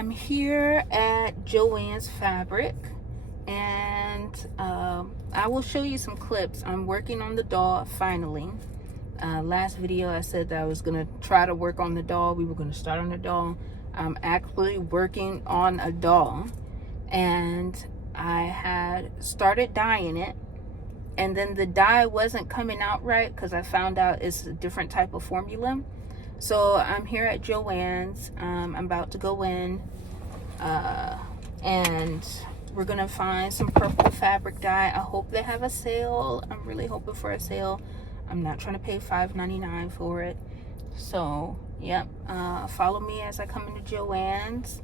I'm here at Joann's Fabric, and I will show you some clips. I'm working on the doll finally. Last video I said that I was gonna try to work on the doll. We were gonna start on the doll. I'm actually working on a doll, and I had started dyeing it, and then the dye wasn't coming out right because I found out it's a different type of formula. So I'm here at Joann's. I'm about to go in, and we're gonna find some purple fabric dye. I hope they have a sale. I'm really hoping for a sale. I'm not trying to pay $5.99 for it. So yep, follow me as I come into Joann's.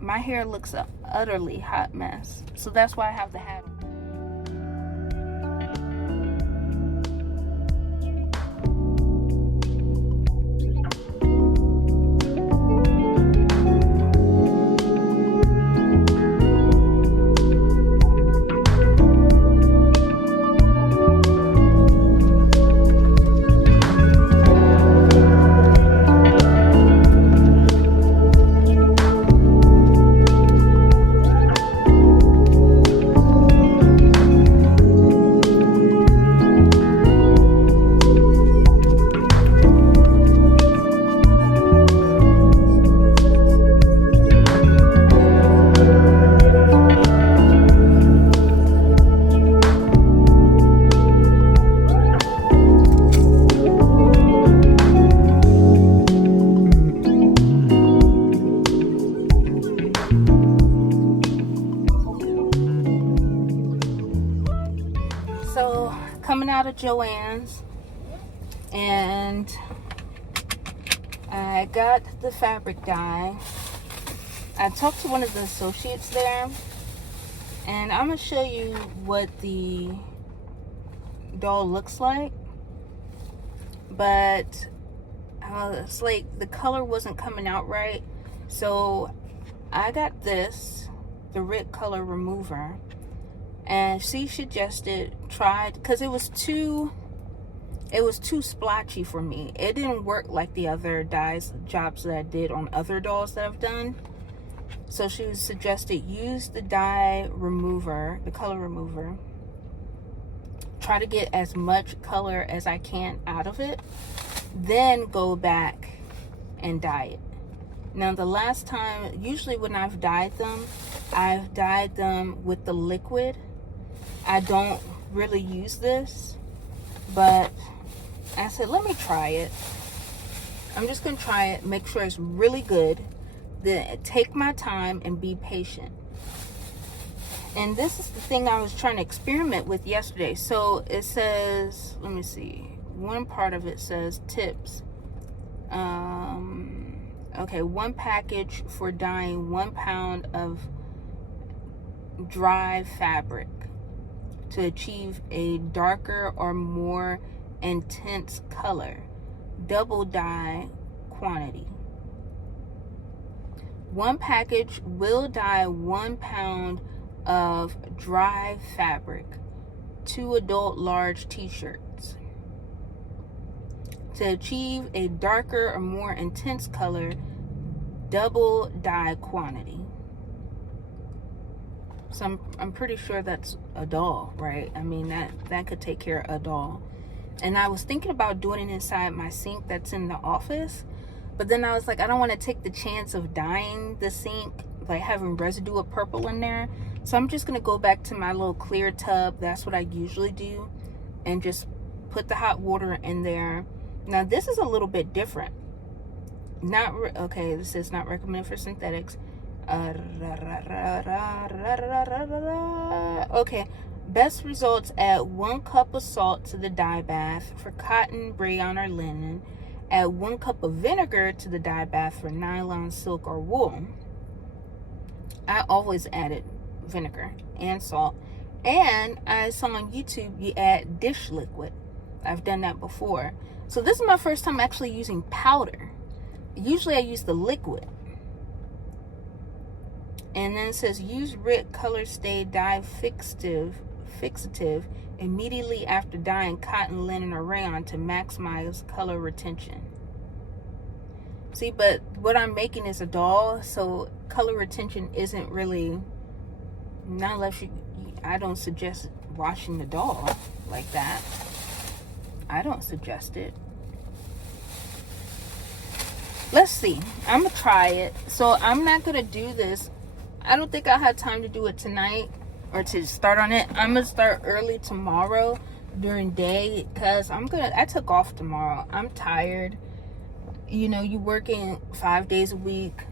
My hair looks an utterly hot mess, so that's why I have the hat on. So coming out of Joann's, and I got the fabric dye. I talked to one of the associates there, and I'm gonna show you what the doll looks like, but it's like the color wasn't coming out right. So I got this, the Rit color remover, and she suggested tried because it was too splotchy for me. It didn't work like the other jobs that I did on other dolls that I've done. So she suggested use the dye remover, the color remover, try to get as much color as I can out of it, then go back and dye it. Now the last time, usually when I've dyed them with the liquid. I don't really use this, but I said, let me try it. I'm just gonna try it, make sure it's really good, then take my time and be patient. And this is the thing I was trying to experiment with yesterday. So it says, let me see, one part of it says tips. Okay, 1 package for dyeing 1 pound of dry fabric to achieve a darker or more intense color. Double dye quantity. 1 package will dye 1 pound of dry fabric, 2 adult large t-shirts. To achieve a darker or more intense color, double dye quantity. So I'm pretty sure that's a doll, right? I mean, that could take care of a doll. And I was thinking about doing it inside my sink that's in the office, but then I was like, I don't want to take the chance of dyeing the sink, like having residue of purple in there. So I'm just gonna go back to my little clear tub. That's what I usually do, and just put the hot water in there. Now this is a little bit different. Okay, this is not recommended for synthetics. Okay, best results, add 1 cup of salt to the dye bath for cotton, rayon, or linen. Add 1 cup of vinegar to the dye bath for nylon, silk, or wool. I always added vinegar and salt. And I saw on YouTube you add dish liquid. I've done that before. So this is my first time actually using powder. Usually I use the liquid. And then it says use Rit Color Stay Dye Fixative immediately after dyeing cotton, linen, or rayon to maximize color retention. See, but what I'm making is a doll, so color retention isn't really, not unless I don't suggest washing the doll like that. I don't suggest it. Let's see. I'm gonna try it. So I'm not gonna do this. I don't think I'll have time to do it tonight or to start on it. I'm gonna start early tomorrow during day, because I took off tomorrow. I'm tired. You know, you working 5 days a week,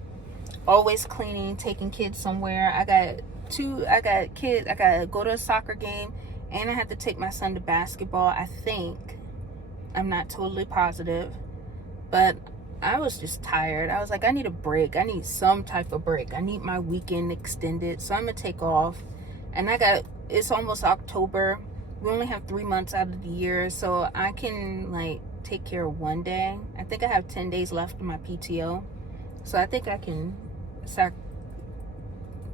always cleaning, taking kids somewhere. I got kids. I gotta go to a soccer game, and I have to take my son to basketball, I think. I'm not totally positive, but I was just tired. I was like, I need a break. I need some type of break. I need my weekend extended. So I'm gonna take off. And it's almost October. We only have 3 months out of the year, so I can like take care of one day. I think I have 10 days left in my PTO. So I think I can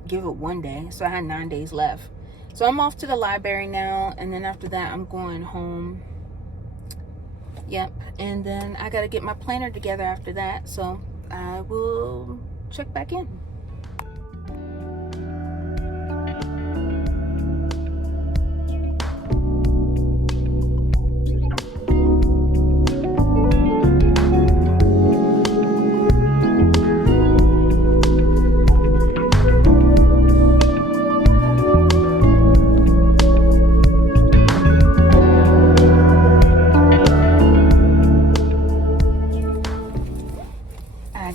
give it one day. So I had 9 days left. So I'm off to the library now, and then after that I'm going home. Yep. And then I got to get my planner together after that. So I will check back in.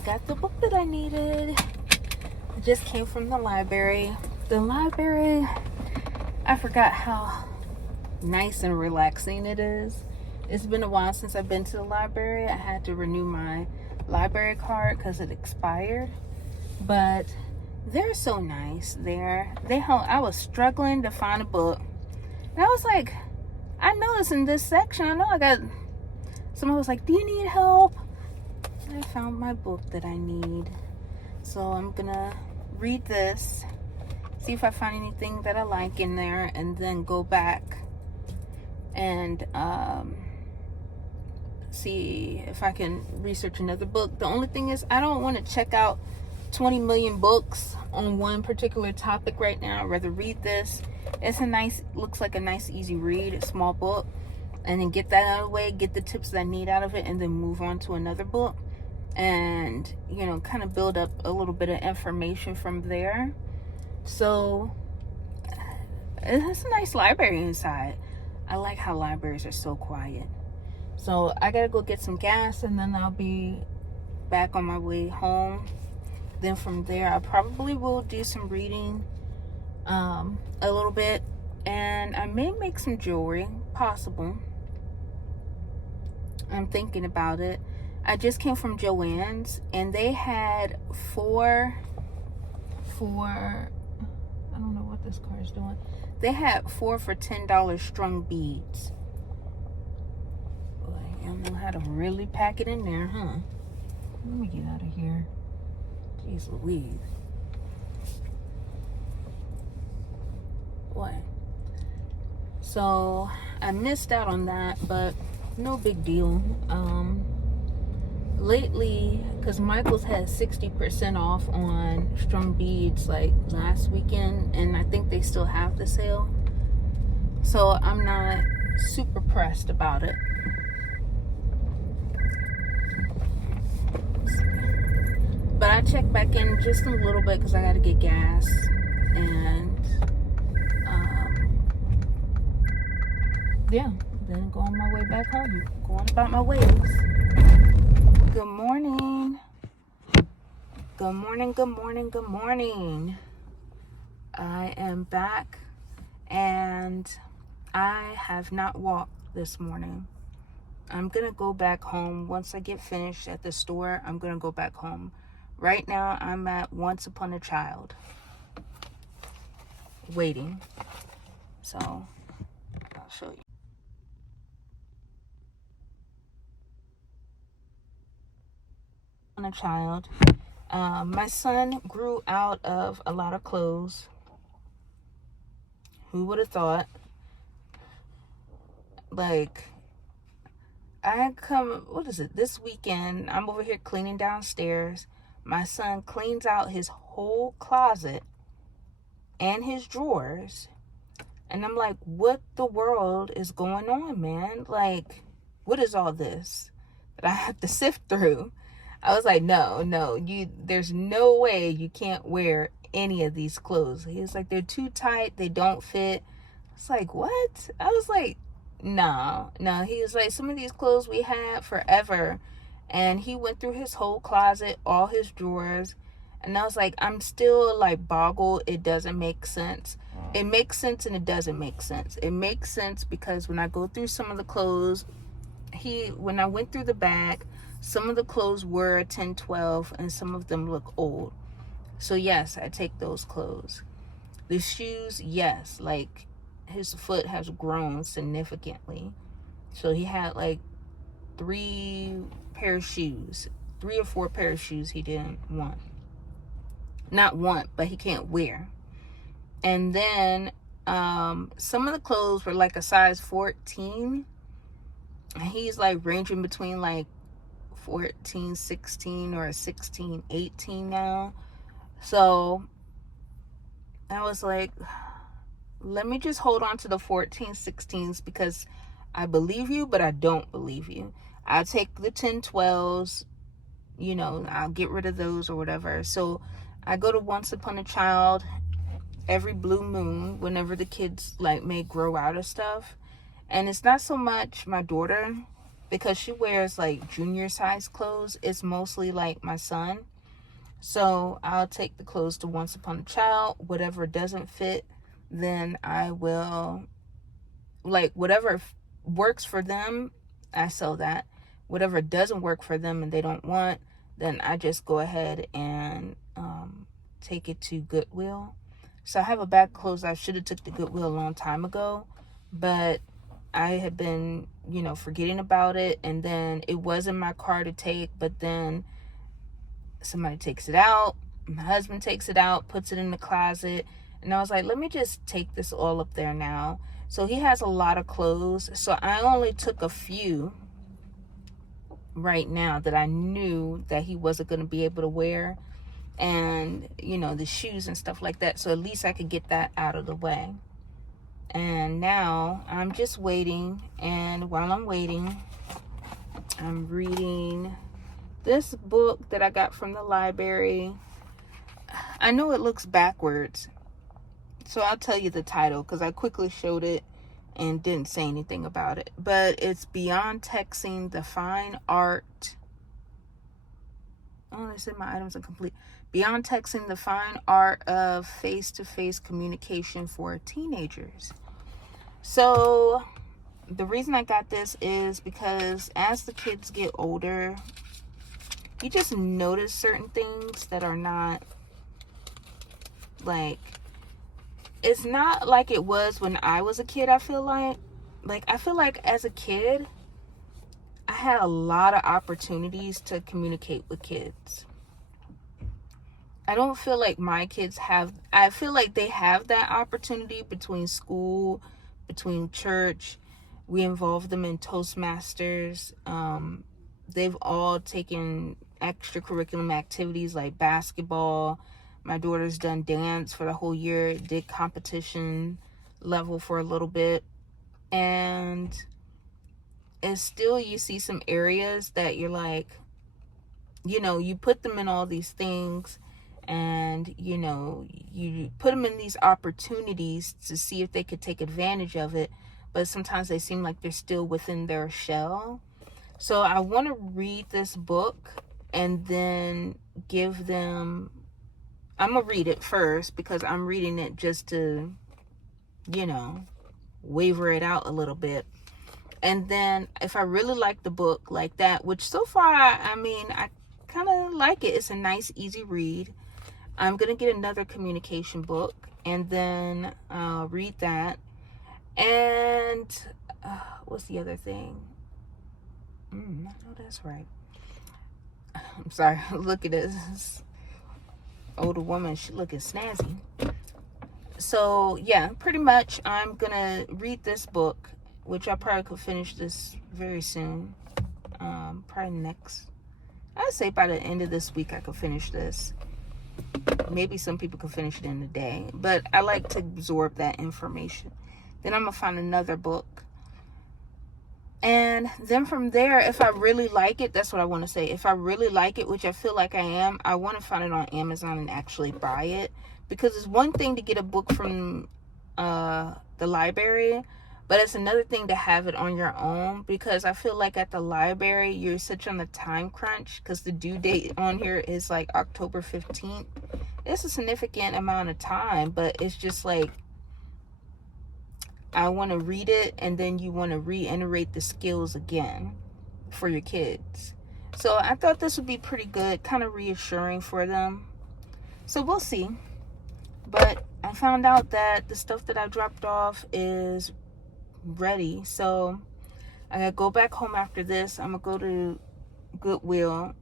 Got the book that I needed. Just came from the library. The library, I forgot how nice and relaxing it is. It's been a while since I've been to the library. I had to renew my library card because it expired. But they're so nice there. I was struggling to find a book. And I was like, I know it's in this section. I know someone was like, do you need help? I found my book that I need. So I'm gonna read this, see if I find anything that I like in there, and then go back and see if I can research another book. The only thing is, I don't want to check out 20 million books on one particular topic right now. I'd rather read this. Looks like a nice easy read, a small book, and then get that out of the way, get the tips that I need out of it, and then move on to another book. And, you know, kind of build up a little bit of information from there. So it's a nice library inside. I like how libraries are so quiet. So I gotta go get some gas, and then I'll be back on my way home. Then from there, I probably will do some reading a little bit, and I may make some jewelry, possible. I'm thinking about it. I just came from Joann's, and they had four, I don't know what this car is doing. They had 4 for $10 strung beads. Boy, y'all know how to really pack it in there, huh? Let me get out of here. Jeez Louise. Boy. So I missed out on that, but no big deal. Lately, because Michael's had 60% off on strung beads like last weekend, and I think they still have the sale, so I'm not super pressed about it. But I check back in just a little bit because I got to get gas, and yeah, then go on my way back home, going about my ways. Good morning. Good morning, good morning, good morning. I am back, and I have not walked this morning. I'm gonna go back home. Once I get finished at the store, I'm gonna go back home. Right now, I'm at Once Upon a Child, waiting. So, I'll show you. On a child. My son grew out of a lot of clothes. Who would have thought? Like, what is it, this weekend, I'm over here cleaning downstairs. My son cleans out his whole closet and his drawers. And I'm like, what the world is going on, man? Like, what is all this that I have to sift through? I was like, no, there's no way you can't wear any of these clothes. He was like, they're too tight, they don't fit. I was like, what? I was like, no. He was like, some of these clothes we had forever. And he went through his whole closet, all his drawers. And I was like, I'm still like boggled. It doesn't make sense. It makes sense and it doesn't make sense. It makes sense because when I go through some of the clothes, when I went through the bag, some of the clothes were 10, 12, and some of them look old. So yes, I take those clothes. The shoes, yes, like his foot has grown significantly. So he had like 3 or 4 pair of shoes he didn't want. Not want, but he can't wear. And then some of the clothes were like a size 14. And he's like ranging between like 14, 16 or 16, 18 now. So I was like, let me just hold on to the 14, 16s because I believe you, but I don't believe you. I'll take the 10, 12s, I'll get rid of those or whatever. So I go to Once Upon a Child every blue moon whenever the kids like may grow out of stuff. And it's not so much my daughter because she wears like junior size clothes. It's mostly like my son. So I'll take the clothes to Once Upon a Child. Whatever doesn't fit, then I will, like, whatever works for them, I sell that. Whatever doesn't work for them and they don't want, then I just go ahead and take it to Goodwill. So I have a bag of clothes I should have took to Goodwill a long time ago, but I had been, forgetting about it. And then it was in my car to take, but then somebody takes it out. My husband takes it out, puts it in the closet. And I was like, let me just take this all up there now. So he has a lot of clothes. So I only took a few right now that I knew that he wasn't going to be able to wear. And, the shoes and stuff like that. So at least I could get that out of the way. And now I'm just waiting. And while I'm waiting, I'm reading this book that I got from the library. I know it looks backwards, so I'll tell you the title because I quickly showed it and didn't say anything about it. But it's Beyond Texting, the Fine Art. Oh, they said my items are complete. Beyond Texting, the Fine Art of Face-to-Face Communication for Teenagers. So the reason I got this is because as the kids get older, you just notice certain things that are not like, it's not like it was when I was a kid. I feel like as a kid, I had a lot of opportunities to communicate with kids. I don't feel like my kids I feel like they have that opportunity between school, between church. We involve them in Toastmasters. They've all taken extracurricular activities like basketball. My daughter's done dance for the whole year, did competition level for a little bit. And it's still, you see some areas that you're like, you put them in all these things and, you put them in these opportunities to see if they could take advantage of it. But sometimes they seem like they're still within their shell. So I want to read this book and then give them, I'm going to read it first because I'm reading it just to, waver it out a little bit. And then if I really like the book like that, which so far, I kind of like it. It's a nice, easy read. I'm going to get another communication book and then read that. And what's the other thing? I know that's right. I'm sorry. Look at this older woman. She looking snazzy. So yeah, pretty much I'm gonna read this book, which I probably could finish this very soon. probably next, I'd say by the end of this week I could finish this. Maybe some people could finish it in a day, but I like to absorb that information. Then I'm gonna find another book, and then from there, if I really like it, that's what I want to say. If I really like it, which I feel like I am, I want to find it on Amazon and actually buy it, because it's one thing to get a book from the library, but it's another thing to have it on your own, because I feel like at the library you're such on the time crunch, because the due date on here is like October 15th. It's a significant amount of time, but it's just like, I want to read it, and then you want to reiterate the skills again for your kids. So I thought this would be pretty good, kind of reassuring for them. So we'll see. But I found out that the stuff that I dropped off is ready. So I gotta go back home after this. I'm gonna go to Goodwill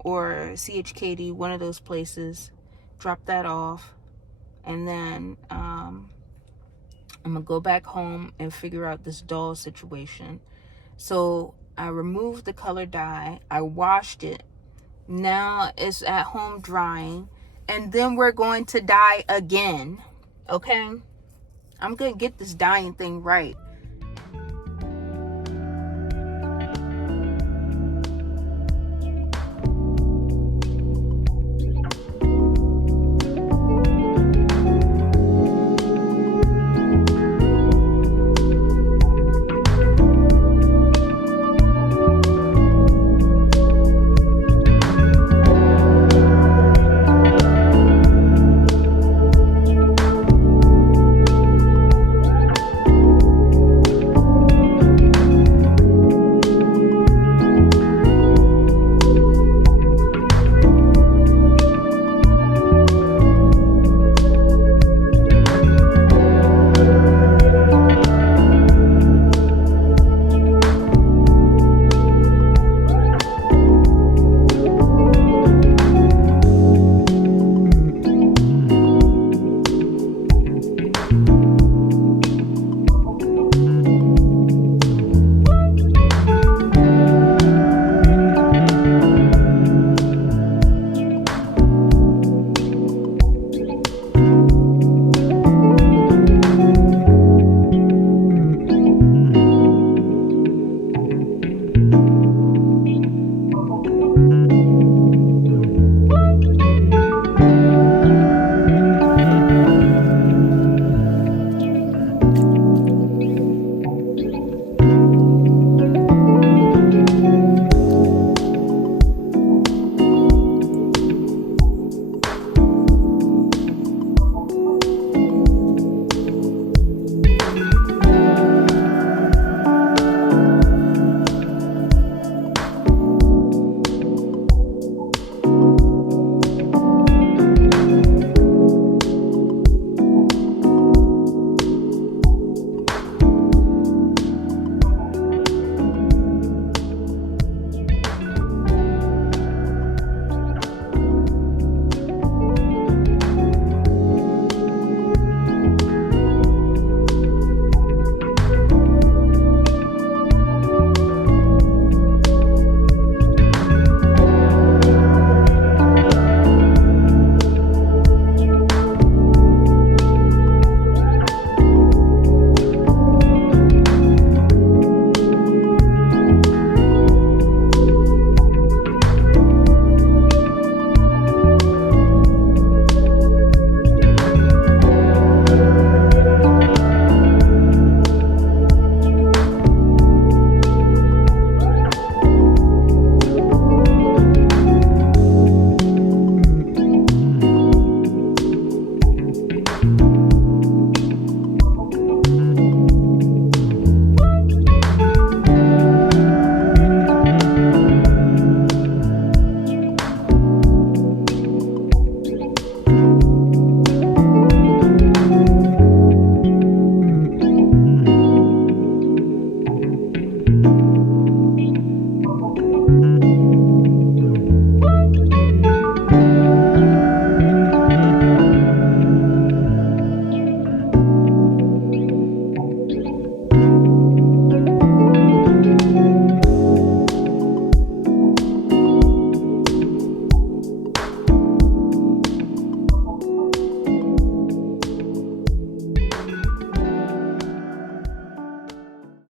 or CHKD, one of those places, drop that off, and then I'm gonna go back home and figure out this doll situation. So I removed the color dye, I washed it, now it's at home drying, and then we're going to dye again. Okay, I'm gonna get this dyeing thing right.